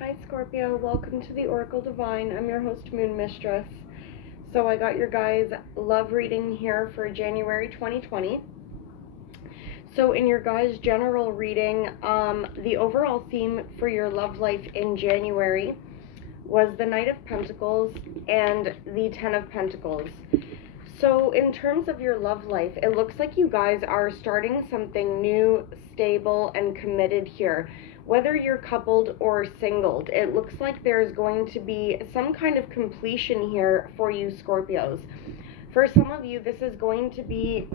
Hi Scorpio, welcome to the Oracle Divine. I'm your host, Moon Mistress. So I got your guys' love reading here for January 2020. So in your guys' general reading, the overall theme for your love life in January was the Knight of Pentacles and the Ten of Pentacles. So in terms of your love life, it looks like you guys are starting something new, stable, and committed here. Whether you're coupled or singled, it looks like there's going to be some kind of completion here for you Scorpios. For some of you, this is going to be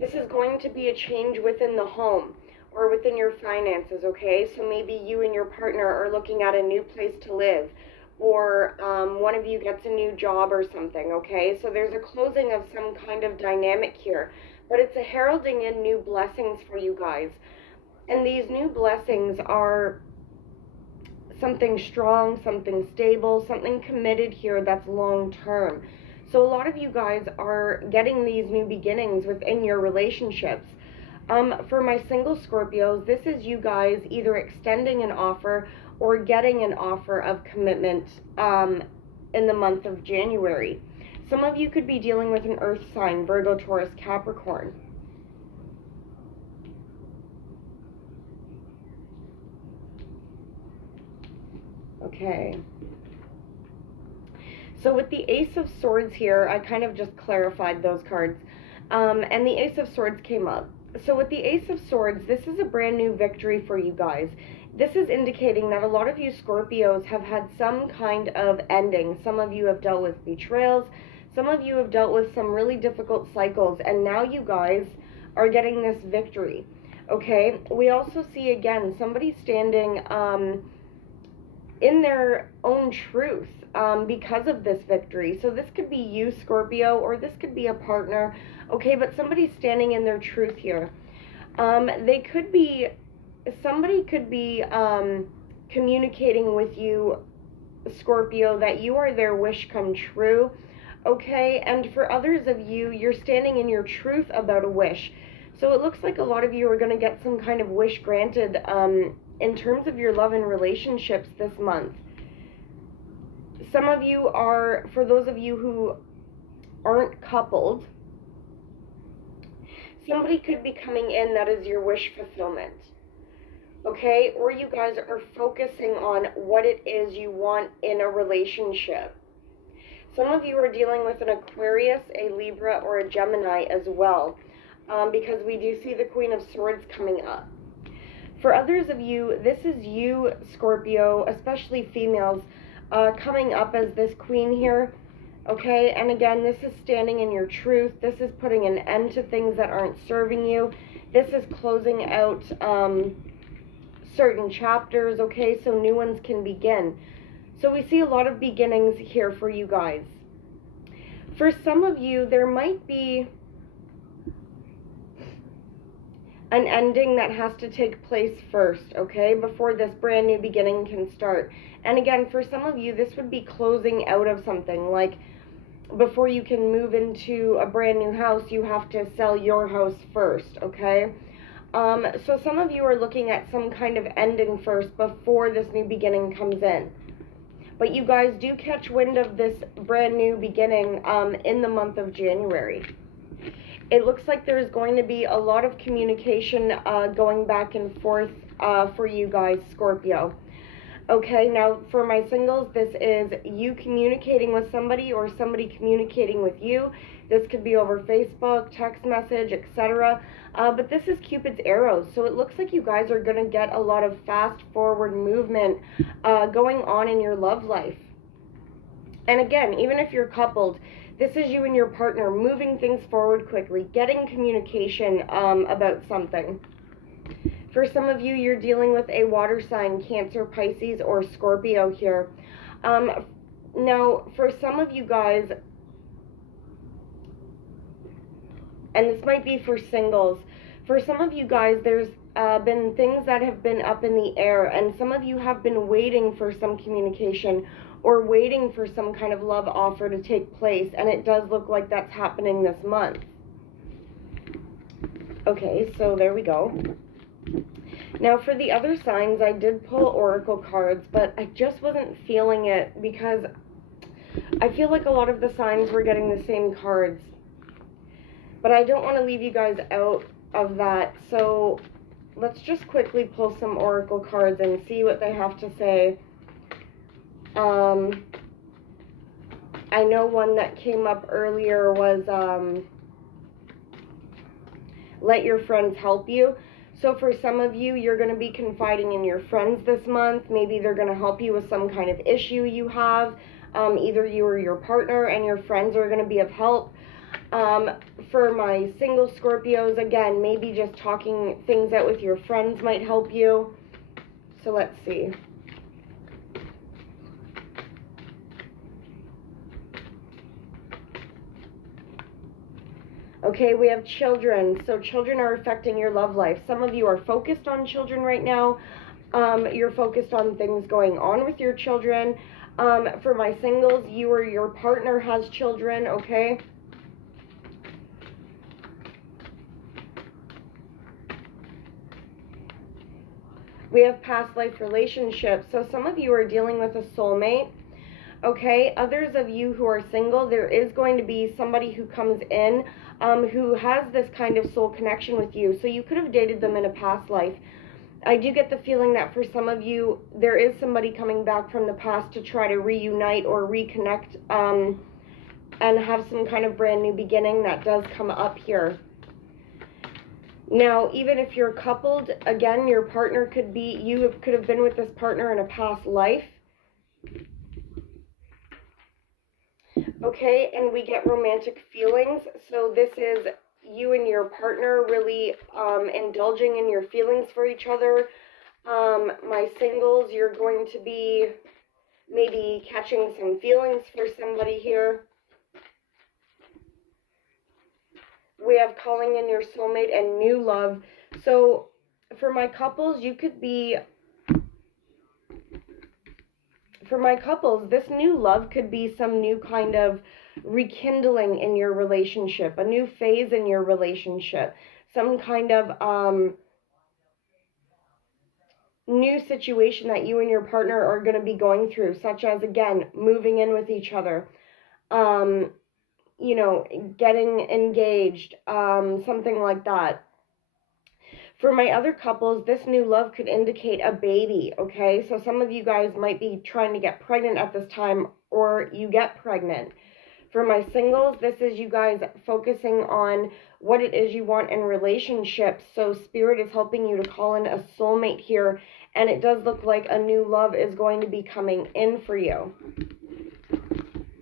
a change within the home or within your finances, okay? So maybe you and your partner are looking at a new place to live, or one of you gets a new job or something, okay? So there's a closing of some kind of dynamic here, but it's a heralding in new blessings for you guys. And these new blessings are something strong, something stable, something committed here that's long term. So a lot of you guys are getting these new beginnings within your relationships. For my single Scorpios, this is you guys either extending an offer or getting an offer of commitment in the month of January. Some of you could be dealing with an earth sign, Virgo, Taurus, Capricorn. Okay. So with the Ace of Swords here, I kind of just clarified those cards. And the Ace of Swords came up. So with the Ace of Swords, this is a brand new victory for you guys. This is indicating that a lot of you Scorpios have had some kind of ending. Some of you have dealt with betrayals. Some of you have dealt with some really difficult cycles. And now you guys are getting this victory. Okay? We also see, again, somebody standing in their own truth because of this victory. So this could be you, Scorpio, or this could be a partner, okay, but somebody's standing in their truth here. Somebody could be communicating with you, Scorpio, that you are their wish come true, okay, and for others of you, you're standing in your truth about a wish. So it looks like a lot of you are going to get some kind of wish granted in terms of your love and relationships this month. Some of you are, for those of you who aren't coupled, somebody could be coming in that is your wish fulfillment. Okay? Or you guys are focusing on what it is you want in a relationship. Some of you are dealing with an Aquarius, a Libra, or a Gemini as well, because we do see the Queen of Swords coming up. For others of you, this is you, Scorpio, especially females, coming up as this queen here, okay? And again, this is standing in your truth. This is putting an end to things that aren't serving you. This is closing out certain chapters, okay? So new ones can begin. So we see a lot of beginnings here for you guys. For some of you, there might be an ending that has to take place first, okay, before this brand new beginning can start. And again, for some of you, this would be closing out of something, like before you can move into a brand new house, you have to sell your house first, okay? So some of you are looking at some kind of ending first before this new beginning comes in. But you guys do catch wind of this brand new beginning in the month of January. It looks like there's going to be a lot of communication going back and forth for you guys, Scorpio. Okay, now for my singles, this is you communicating with somebody or somebody communicating with you. This could be over Facebook, text message, etc. But this is Cupid's arrows. So it looks like you guys are going to get a lot of fast forward movement going on in your love life. And again, even if you're coupled, this is you and your partner moving things forward quickly, getting communication about something. For some of you, you're dealing with a water sign, Cancer, Pisces, or Scorpio here. Now, for some of you guys, and this might be for singles, for some of you guys, there's been things that have been up in the air, and some of you have been waiting for some communication or waiting for some kind of love offer to take place, and it does look like that's happening this month. Okay, so there we go. Now for the other signs, I did pull oracle cards, but I just wasn't feeling it because I feel like a lot of the signs were getting the same cards. But I don't want to leave you guys out of that, so let's just quickly pull some oracle cards and see what they have to say. I know one that came up earlier was let your friends help you. So for some of you, you're going to be confiding in your friends this month. Maybe they're going to help you with some kind of issue you have. Either you or your partner, and your friends are going to be of help. For my single Scorpios, again, maybe just talking things out with your friends might help you. So let's see. Okay, we have children. So children are affecting your love life. Some of you are focused on children right now. You're focused on things going on with your children. For my singles, you or your partner has children, okay? We have past life relationships. So some of you are dealing with a soulmate. Okay, others of you who are single, there is going to be somebody who comes in who has this kind of soul connection with you. So you could have dated them in a past life. I do get the feeling that for some of you, there is somebody coming back from the past to try to reunite or reconnect and have some kind of brand new beginning. That does come up here. Now, even if you're coupled, again, your partner could be, you could have been with this partner in a past life. Okay, and we get romantic feelings. So this is you and your partner really indulging in your feelings for each other. My singles, you're going to be maybe catching some feelings for somebody here. We have calling in your soulmate and new love. So for my couples, you could be... For my couples, this new love could be some new kind of rekindling in your relationship, a new phase in your relationship, some kind of new situation that you and your partner are going to be going through, such as, again, moving in with each other, you know, getting engaged, something like that. For my other couples, this new love could indicate a baby, okay? So some of you guys might be trying to get pregnant at this time, or you get pregnant. For my singles, this is you guys focusing on what it is you want in relationships. So Spirit is helping you to call in a soulmate here, and it does look like a new love is going to be coming in for you.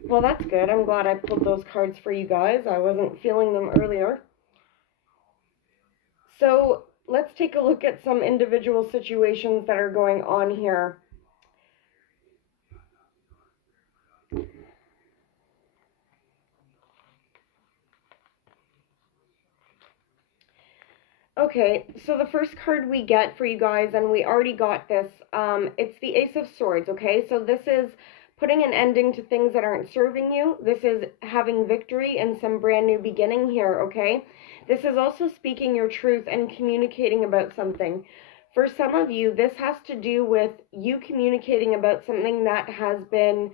Well, that's good. I'm glad I pulled those cards for you guys. I wasn't feeling them earlier. So let's take a look at some individual situations that are going on here. Okay, so the first card we get for you guys, and we already got this, it's the Ace of Swords, okay? So this is putting an ending to things that aren't serving you. This is having victory and some brand new beginning here, okay? This is also speaking your truth and communicating about something. For some of you, this has to do with you communicating about something that has been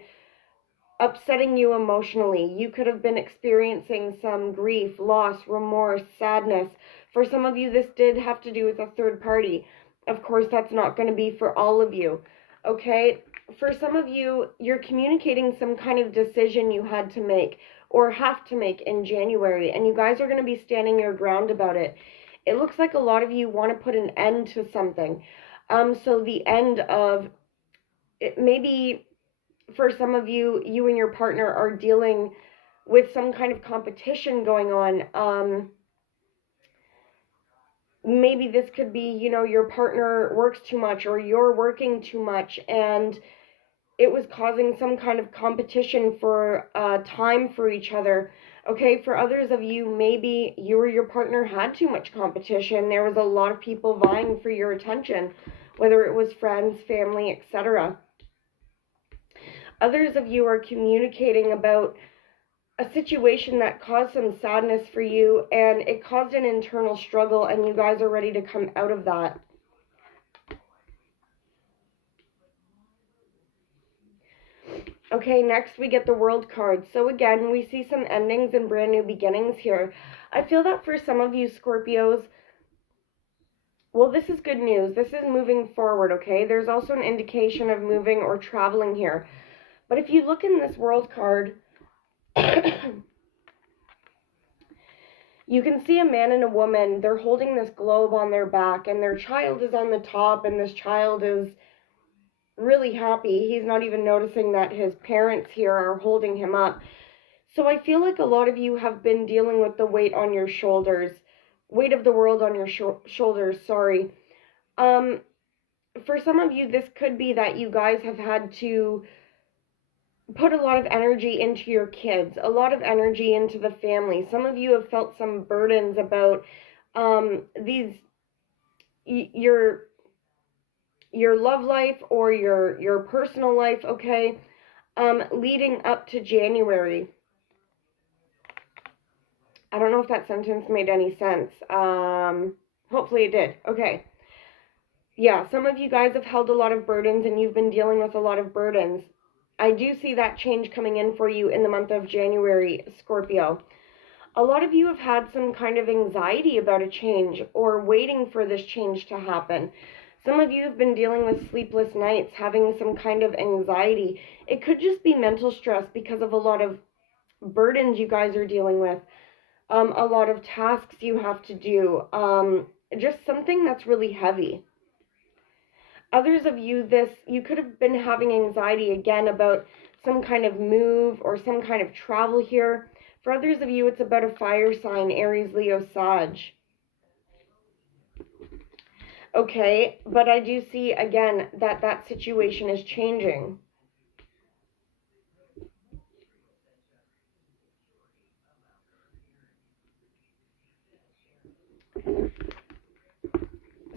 upsetting you emotionally. You could have been experiencing some grief, loss, remorse, sadness. For some of you, this did have to do with a third party. Of course, that's not going to be for all of you, okay? For some of you, you're communicating some kind of decision you had to make or have to make in January, and you guys are going to be standing your ground about it. It looks like a lot of you want to put an end to something. So the end of it, maybe for some of you, you and your partner are dealing with some kind of competition going on. Maybe this could be, you know, your partner works too much or you're working too much, and it was causing some kind of competition for time for each other. Okay, for others of you, maybe you or your partner had too much competition. There was a lot of people vying for your attention, whether it was friends, family, etc. Others of you are communicating about a situation that caused some sadness for you, and it caused an internal struggle, and you guys are ready to come out of that. Okay, next we get the World card. So again, we see some endings and brand new beginnings here. I feel that for some of you Scorpios, well, this is good news. This is moving forward, okay? There's also an indication of moving or traveling here. But if you look in this World card, you can see a man and a woman. They're holding this globe on their back, and their child is on the top, and this child is really happy. He's not even noticing that his parents here are holding him up. So I feel like a lot of you have been dealing with the weight on your shoulders, weight of the world on your shoulders, sorry. For some of you, this could be that you guys have had to put a lot of energy into your kids, a lot of energy into the family. Some of you have felt some burdens about these your love life or your personal life, okay? Leading up to January. I don't know if that sentence made any sense. Hopefully it did. Okay. Yeah, some of you guys have held a lot of burdens and you've been dealing with a lot of burdens. I do see that change coming in for you in the month of January, Scorpio. A lot of you have had some kind of anxiety about a change or waiting for this change to happen. Some of you have been dealing with sleepless nights, having some kind of anxiety. It could just be mental stress because of a lot of burdens you guys are dealing with. A lot of tasks you have to do. Just something that's really heavy. Others of you, you could have been having anxiety again about some kind of move or some kind of travel here. For others of you, it's about a fire sign, Aries, Leo, Sag. Okay, but I do see again that that situation is changing.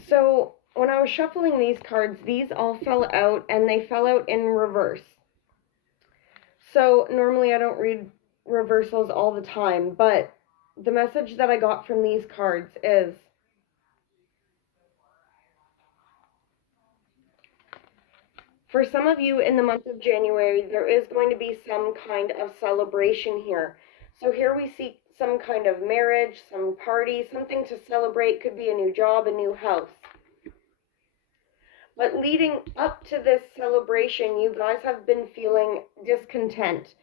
So when I was shuffling these cards, these all fell out, and they fell out in reverse. So normally I don't read reversals all the time, but the message that I got from these cards is for some of you in the month of January, there is going to be some kind of celebration here. So here we see some kind of marriage, some party, something to celebrate. Could be a new job, a new house. But leading up to this celebration, you guys have been feeling discontent.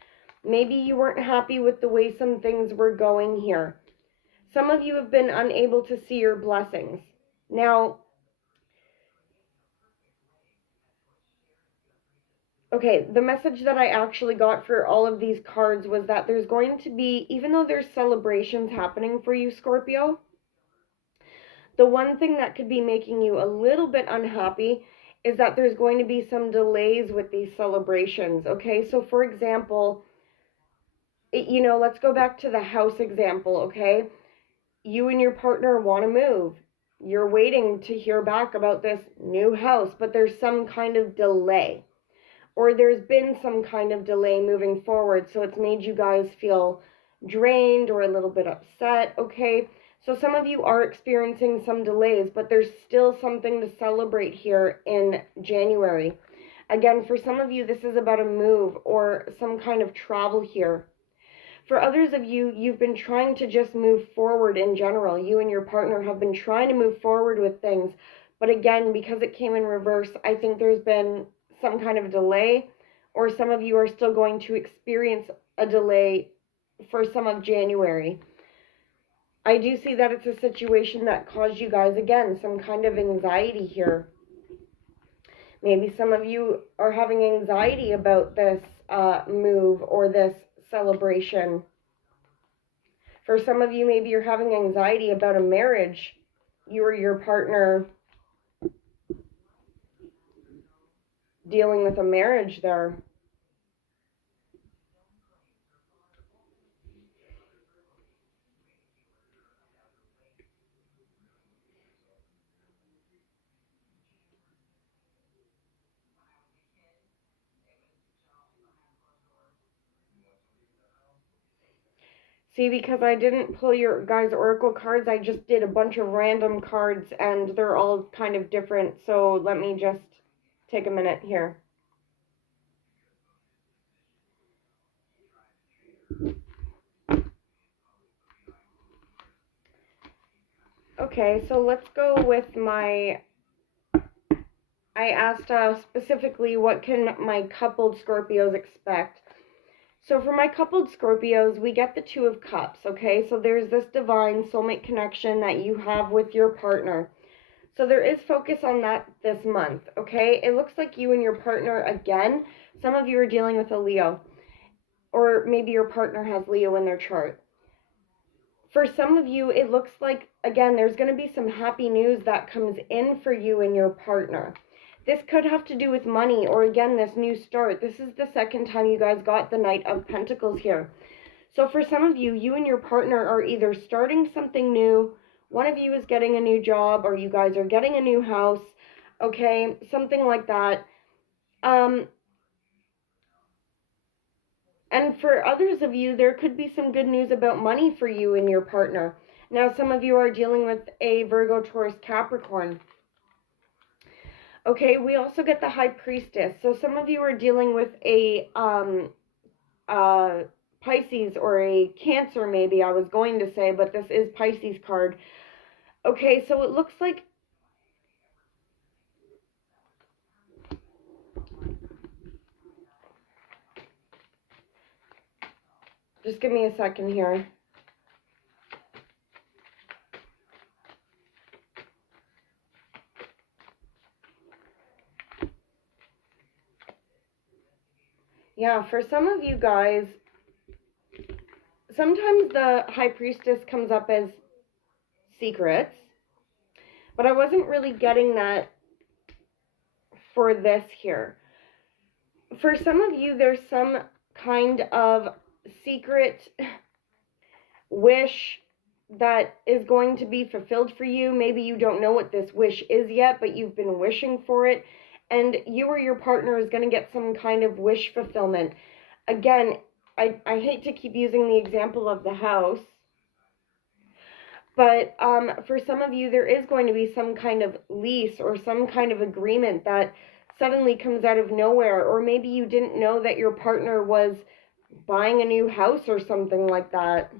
Maybe you weren't happy with the way some things were going here. Some of you have been unable to see your blessings. Now, okay, the message that I actually got for all of these cards was that there's going to be, even though there's celebrations happening for you, Scorpio, the one thing that could be making you a little bit unhappy is that there's going to be some delays with these celebrations, okay? So, for example, let's go back to the house example, okay? You and your partner want to move. You're waiting to hear back about this new house, but there's some kind of delay. Or there's been some kind of delay moving forward, so it's made you guys feel drained or a little bit upset, okay? So some of you are experiencing some delays, but there's still something to celebrate here in January. Again, for some of you, this is about a move or some kind of travel here. For others of you, you've been trying to just move forward in general. You and your partner have been trying to move forward with things, but again, because it came in reverse, I think there's been some kind of delay, or some of you are still going to experience a delay for some of January. I do see that it's a situation that caused you guys, again, some kind of anxiety here. Maybe some of you are having anxiety about this move or this celebration. For some of you, maybe you're having anxiety about a marriage. You or your partner dealing with a marriage there. See, because I didn't pull your guys' oracle cards, I just did a bunch of random cards, and they're all kind of different. So let me just take a minute here. Okay, so let's go with my... I asked specifically, what can my coupled Scorpios expect? So for my coupled Scorpios, we get the Two of Cups, okay? So there's this divine soulmate connection that you have with your partner. So there is focus on that this month, okay? It looks like you and your partner, again, some of you are dealing with a Leo, or maybe your partner has Leo in their chart. For some of you, it looks like, again, there's going to be some happy news that comes in for you and your partner. This could have to do with money, or again, this new start. This is the second time you guys got the Knight of Pentacles here. So for some of you, you and your partner are either starting something new, one of you is getting a new job, or you guys are getting a new house, okay, something like that. And for others of you, there could be some good news about money for you and your partner. Now, some of you are dealing with a Virgo, Taurus, Capricorn. Okay, we also get the High Priestess. So some of you are dealing with a Pisces or a Cancer, maybe I was going to say, but this is Pisces card. Okay, so it looks like... Just give me a second here. Yeah, for some of you guys, sometimes the High Priestess comes up as secrets, but I wasn't really getting that for this here. For some of you, there's some kind of secret wish that is going to be fulfilled for you. Maybe you don't know what this wish is yet, but you've been wishing for it, and you or your partner is going to get some kind of wish fulfillment. Again, I hate to keep using the example of the house, but for some of you, there is going to be some kind of lease or some kind of agreement that suddenly comes out of nowhere, or maybe you didn't know that your partner was buying a new house or something like that.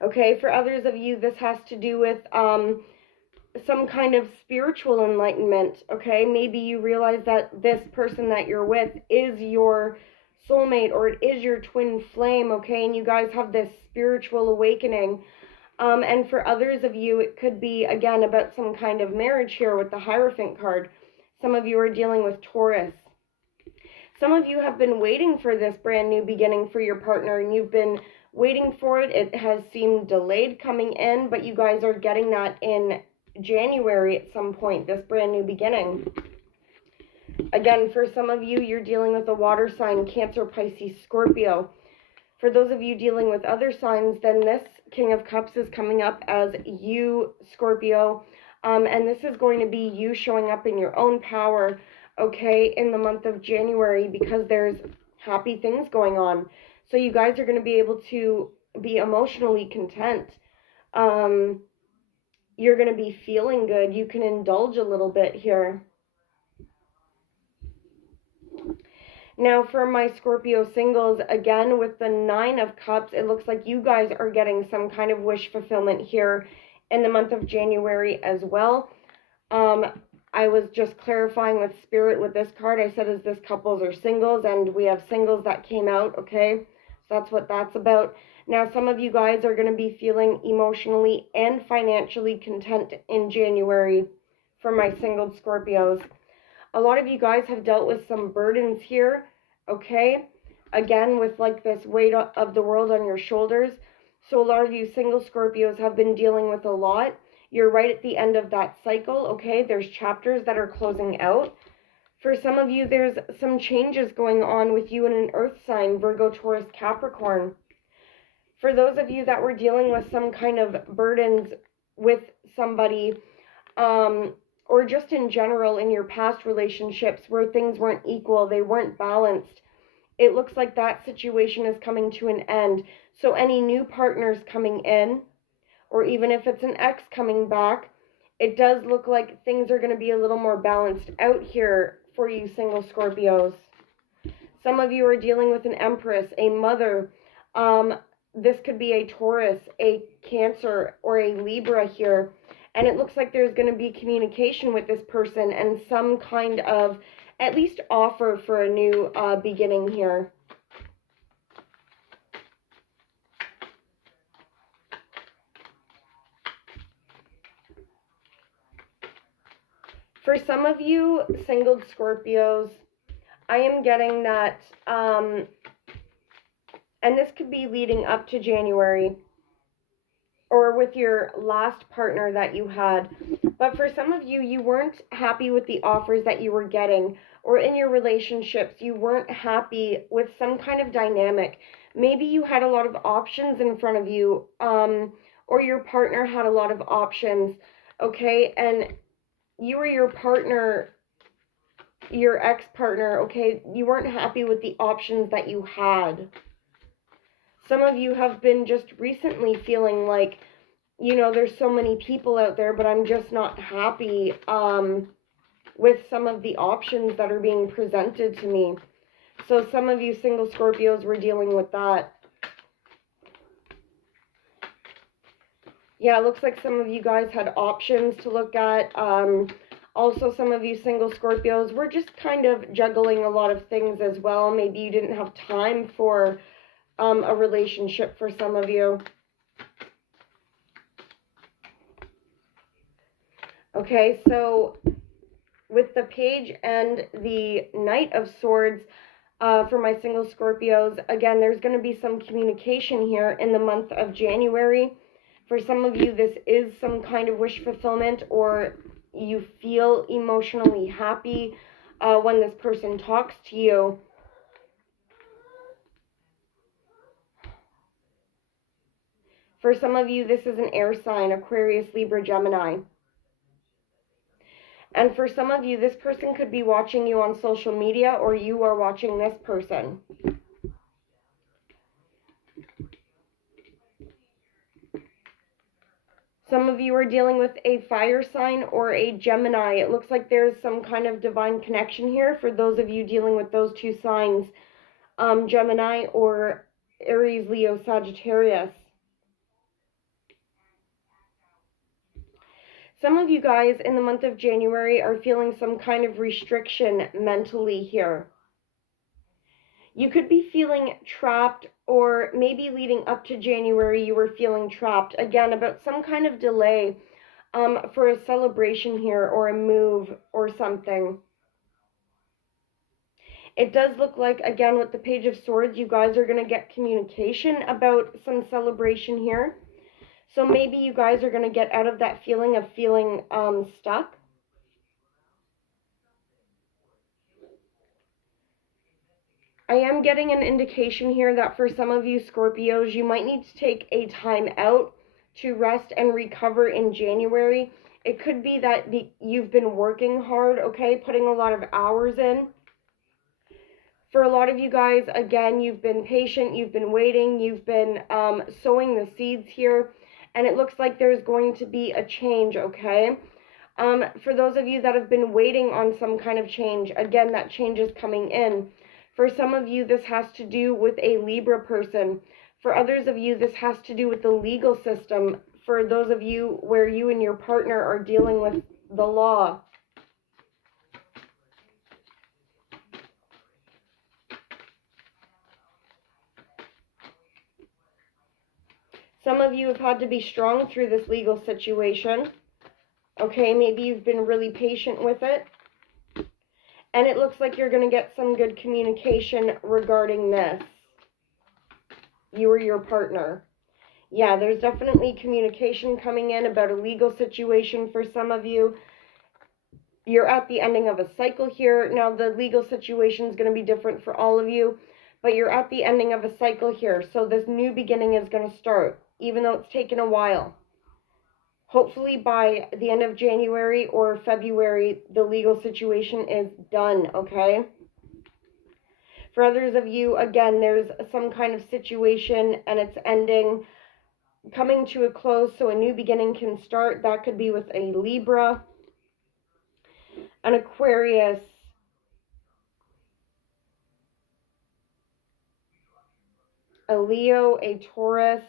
Okay, for others of you, this has to do with some kind of spiritual enlightenment, okay? Maybe you realize that this person that you're with is your soulmate, or it is your twin flame, okay? And you guys have this spiritual awakening. And for others of you, it could be, again, about some kind of marriage here with the Hierophant card. Some of you are dealing with Taurus. Some of you have been waiting for this brand new beginning for your partner, and you've been waiting for it. It has seemed delayed coming in, but you guys are getting that in January at some point, this brand new beginning. Again, for some of you, you're dealing with a water sign, Cancer, Pisces, Scorpio. For those of you dealing with other signs, then this King of Cups is coming up as you, Scorpio. And this is going to be you showing up in your own power, okay, in the month of January, because there's happy things going on. So you guys are going to be able to be emotionally content. You're going to be feeling good. You can indulge a little bit here. Now for my Scorpio singles, again, with the Nine of Cups, it looks like you guys are getting some kind of wish fulfillment here in the month of January as well. I was just clarifying with Spirit with this card. I said, is this couples or singles? And we have singles that came out, okay? So that's what that's about. Now, some of you guys are going to be feeling emotionally and financially content in January for my single Scorpios. A lot of you guys have dealt with some burdens here, okay? Again, with like this weight of the world on your shoulders. So a lot of you single Scorpios have been dealing with a lot. You're right at the end of that cycle, okay? There's chapters that are closing out. For some of you, there's some changes going on with you in an earth sign, Virgo, Taurus, Capricorn. For those of you that were dealing with some kind of burdens with somebody, or just in general in your past relationships where things weren't equal, they weren't balanced, it looks like that situation is coming to an end. So any new partners coming in, or even if it's an ex coming back, it does look like things are going to be a little more balanced out here for you single Scorpios. Some of you are dealing with an Empress, a mother. This could be a Taurus, a Cancer, or a Libra here. And it looks like there's going to be communication with this person and some kind of at least offer for a new beginning here. For some of you single Scorpios, I am getting that, and this could be leading up to January, or with your last partner that you had. But for some of you, you weren't happy with the offers that you were getting, or in your relationships, you weren't happy with some kind of dynamic. Maybe you had a lot of options in front of you, or your partner had a lot of options, okay? And you or your partner, your ex-partner, okay, you weren't happy with the options that you had. Some of you have been just recently feeling like, you know, there's so many people out there, but I'm just not happy with some of the options that are being presented to me. So some of you single Scorpios were dealing with that. Yeah, it looks like some of you guys had options to look at. Also, some of you single Scorpios were just kind of juggling a lot of things as well. Maybe you didn't have time for a relationship for some of you. Okay, so with the Page and the Knight of Swords, for my single Scorpios, again, there's going to be some communication here in the month of January. For some of you, this is some kind of wish fulfillment, or you feel emotionally happy when this person talks to you. For some of you, this is an air sign, Aquarius, Libra, Gemini. And for some of you, this person could be watching you on social media, or you are watching this person. Some of you are dealing with a fire sign or a Gemini. It looks like there's some kind of divine connection here for those of you dealing with those two signs, Gemini or Aries, Leo, Sagittarius. Some of you guys in the month of January are feeling some kind of restriction mentally here. You could be feeling trapped, or maybe leading up to January you were feeling trapped, again, about some kind of delay for a celebration here, or a move or something. It does look like, again, with the Page of Swords, you guys are going to get communication about some celebration here. So maybe you guys are going to get out of that feeling of feeling stuck. I am getting an indication here that for some of you Scorpios, you might need to take a time out to rest and recover in January. It could be that you've been working hard, okay, putting a lot of hours in. For a lot of you guys, again, you've been patient, you've been waiting, you've been sowing the seeds here, and it looks like there's going to be a change, okay? For those of you that have been waiting on some kind of change, again, that change is coming in. For some of you, this has to do with a Libra person. For others of you, this has to do with the legal system. For those of you where you and your partner are dealing with the law. Some of you have had to be strong through this legal situation. Okay, maybe you've been really patient with it. And it looks like you're going to get some good communication regarding this. You or your partner. Yeah, there's definitely communication coming in about a legal situation for some of you. You're at the ending of a cycle here. Now, the legal situation is going to be different for all of you, but you're at the ending of a cycle here. So this new beginning is going to start, even though it's taken a while. Hopefully by the end of January or February, the legal situation is done, okay? For others of you, again, there's some kind of situation and it's ending, coming to a close so a new beginning can start. That could be with a Libra, an Aquarius, a Leo, a Taurus,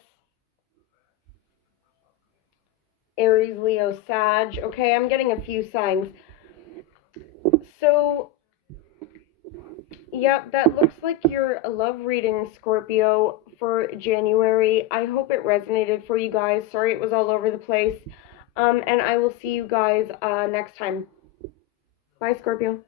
Aries, Leo, Sag. Okay, I'm getting a few signs. So, yep, that looks like your love reading, Scorpio, for January. I hope it resonated for you guys. Sorry it was all over the place. And I will see you guys next time. Bye, Scorpio.